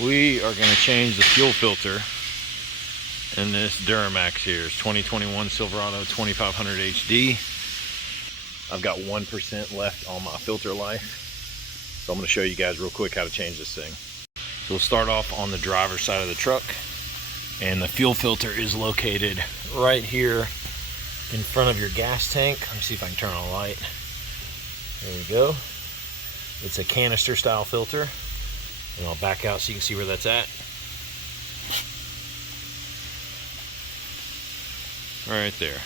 We are going to change the fuel filter in this Duramax here. It's 2021 Silverado 2500 HD. I've got 1% left on my filter life. So I'm going to show you guys real quick how to change this thing. So we'll start off on the driver's side of the truck. And the fuel filter is located right here in front of your gas tank. Let me see if I can turn on a light. There we go. It's a canister style filter. And I'll back out so you can see where that's at. Right there.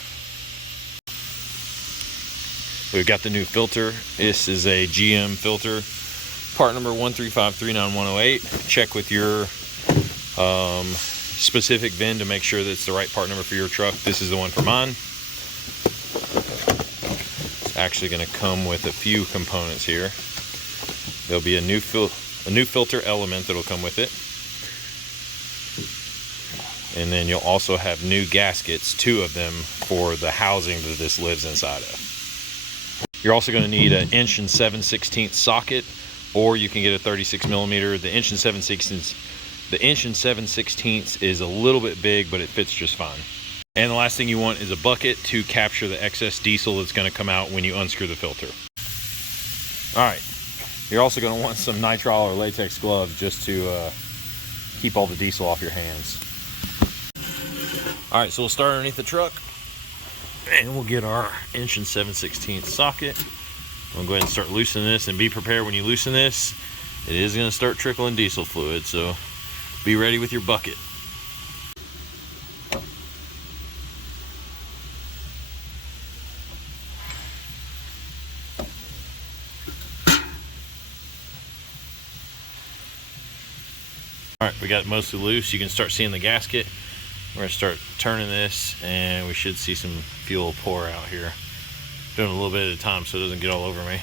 We've got the new filter. This is a GM filter, part number 135391108. Check with your specific VIN to make sure that it's the right part number for your truck. This is the one for mine. It's actually going to come with a few components here. There'll be a new filter element that'll come with it. And then you'll also have new gaskets, 2 of them, for the housing that this lives inside of. You're also going to need an 1 7/16" socket, or you can get a 36 millimeter. The 1 7/16 is a little bit big, but it fits just fine. And the last thing you want is a bucket to capture the excess diesel that's going to come out when you unscrew the filter. All right. You're also going to want some nitrile or latex gloves just to keep all the diesel off your hands. All right, so we'll start underneath the truck, and we'll get our 1 7/16 socket. We'll go ahead and start loosening this, and be prepared when you loosen this. It is going to start trickling diesel fluid, so be ready with your bucket. All right, we got it mostly loose. You can start seeing the gasket. We're gonna start turning this, and we should see some fuel pour out here. Doing a little bit at a time so it doesn't get all over me.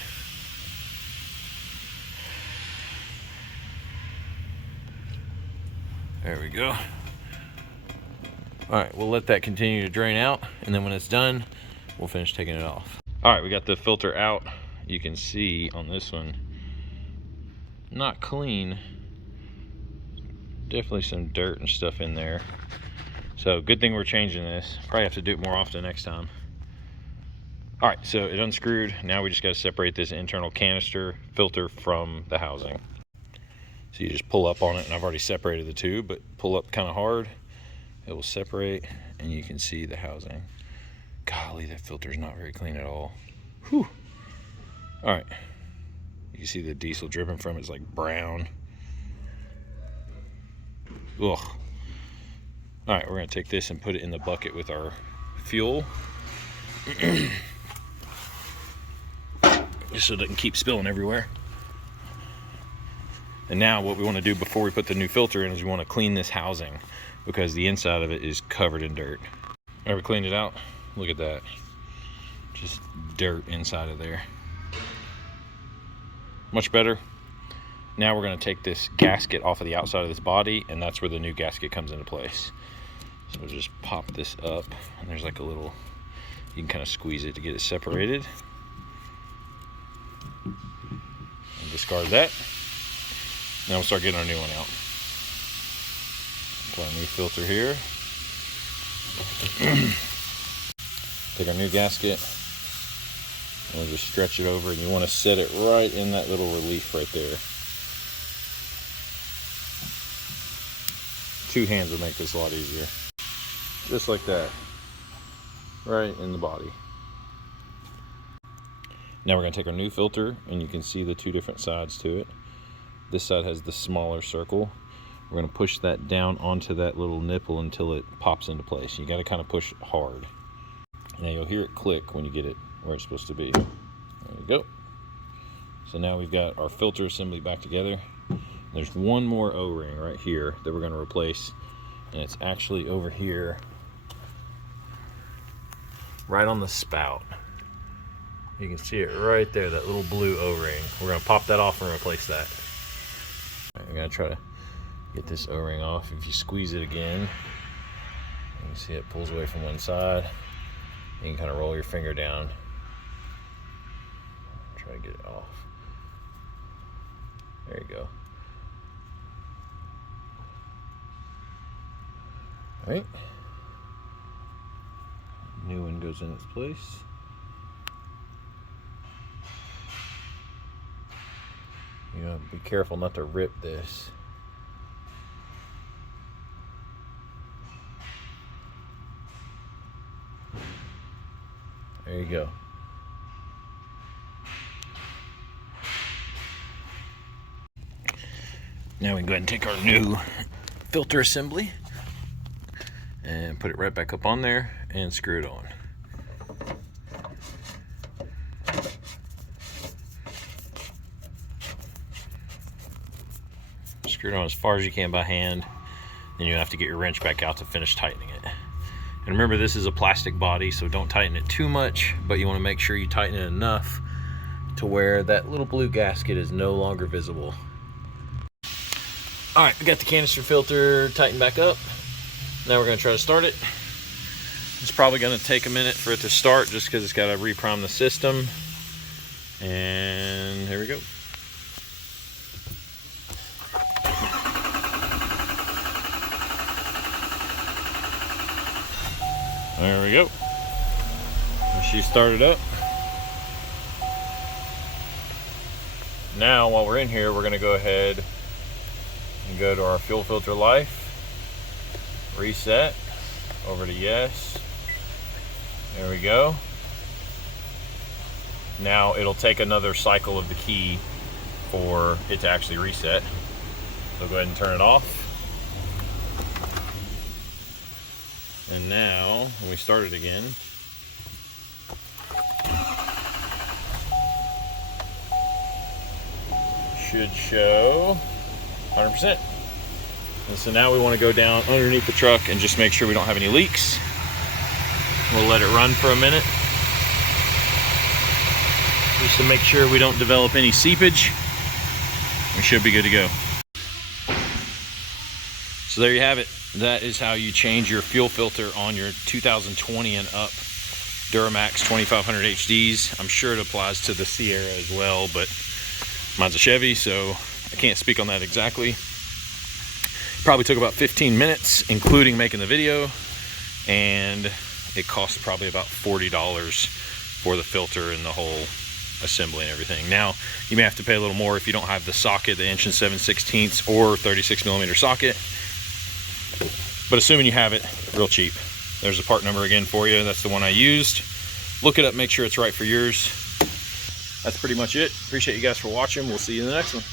There we go. All right, we'll let that continue to drain out, and then when it's done, we'll finish taking it off. All right, we got the filter out. You can see on this one, not clean. Definitely some dirt and stuff in there. So good thing we're changing this. Probably have to do it more often next time. All right, so it unscrewed. Now we just got to separate this internal canister filter from the housing. So you just pull up on it, and I've already separated the two, but pull up kind of hard. It will separate, and you can see the housing. Golly, that filter is not very clean at all. Whew. All right, you can see the diesel dripping from it. It's like brown. Ugh. All right, we're gonna take this and put it in the bucket with our fuel. Just so it doesn't keep spilling everywhere. And now what we wanna do before we put the new filter in is we wanna clean this housing, because the inside of it is covered in dirt. All right, we cleaned it out. Look at that. Just dirt inside of there. Much better. Now we're going to take this gasket off of the outside of this body, and that's where the new gasket comes into place. So we'll just pop this up, and there's like a little, you can kind of squeeze it to get it separated. And discard that. Now we'll start getting our new one out. Put our new filter here. Take our new gasket, and we'll just stretch it over, and you want to set it right in that little relief right there. 2 hands will make this a lot easier. Just like that. Right in the body. Now we're going to take our new filter, and you can see the 2 different sides to it. This side has the smaller circle. We're going to push that down onto that little nipple until it pops into place. You got to kind of push hard. Now you'll hear it click when you get it where it's supposed to be. There we go. So now we've got our filter assembly back together. There's one more O-ring right here that we're going to replace, and it's actually over here, right on the spout. You can see it right there, that little blue O-ring. We're going to pop that off and replace that. All right, we're going to try to get this O-ring off. If you squeeze it again, you can see it pulls away from one side. You can kind of roll your finger down. Try to get it off. There you go. Right. New one goes in its place. You know, be careful not to rip this. There you go. Now we can go ahead and take our new filter assembly and put it right back up on there and screw it on. Screw it on as far as you can by hand, then you have to get your wrench back out to finish tightening it. And remember, this is a plastic body, so don't tighten it too much, but you want to make sure you tighten it enough to where that little blue gasket is no longer visible. All right, we got the canister filter tightened back up. Now we're going to try to start it. It's probably going to take a minute for it to start just because it's got to reprime the system. And here we go. There we go. She started up. Now, while we're in here, we're going to go ahead and go to our fuel filter life, reset, over to yes. There we go. Now it'll take another cycle of the key for it to actually reset. So go ahead and turn it off. And now, when we start it again, should show 100%. And so now we want to go down underneath the truck and just make sure we don't have any leaks. We'll let it run for a minute, just to make sure we don't develop any seepage. We should be good to go. So there you have it. That is how you change your fuel filter on your 2020 and up Duramax 2500 HDs. I'm sure it applies to the Sierra as well, but mine's a Chevy, so I can't speak on that exactly. Probably took about 15 minutes, including making the video, and it cost probably about $40 for the filter and the whole assembly and everything. Now, you may have to pay a little more if you don't have the socket, the 1 7/16 or 36mm socket. But assuming you have it, real cheap. There's the part number again for you. That's the one I used. Look it up, make sure it's right for yours. That's pretty much it. Appreciate you guys for watching. We'll see you in the next one.